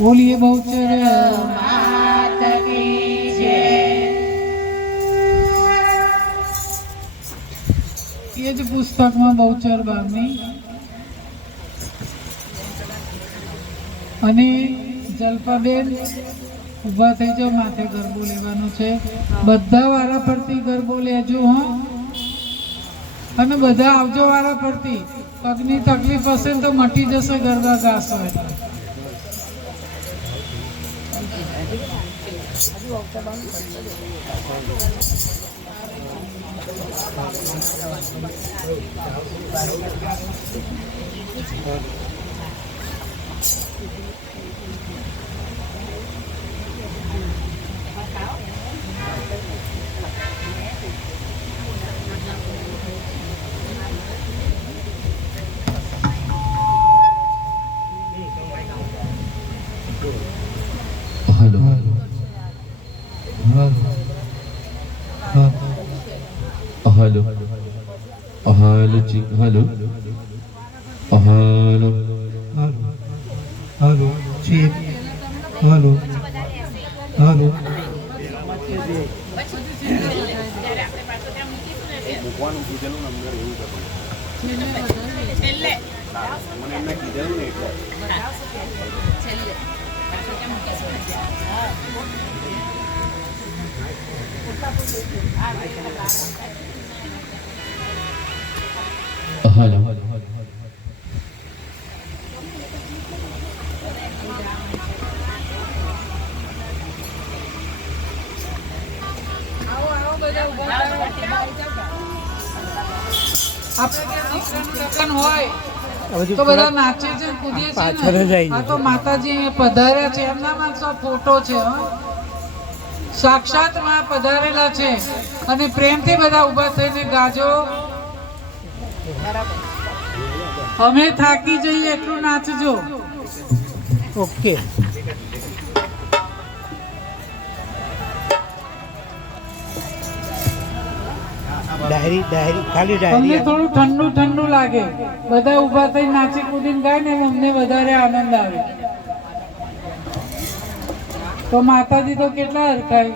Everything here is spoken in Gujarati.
बोलिए बहुचर मात की जय। ये जो पुस्तक में बहुचर बागनी અને જલ્પાબેન ઊભા થઈ જાઓ, માથે ગરબો લેવાનો છે. બધા વારા ફરતી ગરબો લેજો હો, અને બધા આવજો વારા ફરતી. પગની તકલીફ હશે તો મટી જશે ગરબા ગાશો એટલે. हेलो हेलो जी hello hello hello chief hello hello hello લગ્ન હોય તો બધા નાચે છે કૂદીએ છે ને. આ તો માતાજી અહીંયા પધાર્યા છે એમના માં ફોટો છે. સાક્ષાત માં પધારેલા છે અને પ્રેમથી બધા ઊભા થઈને ગાજો. અમે થાકી જઈએ એટલું નાચજો. ओके डायरी डायरी खाली અમને डायरी થોડું ઠંડુ ઠંડુ લાગે. બધા ઊભા થઈ નાચી કૂદીને ગાય ને અમને વધારે આનંદ આવે. તો માતાજી તો કેટલા હરખાય.